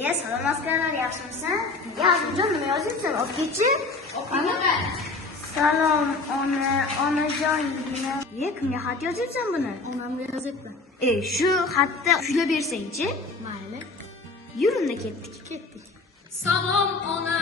Salom askarlar, yaxshimisan? Azizjon, nima yozyapsan? O'qituvchi? O'qiyman. Salom onajon. Kimga xat yozyapsan buni? Onamga yozyapman. Shu xatni ushlab bersang-chi? Mayli. Yur, unda ketdik. Ketdik. Salom ona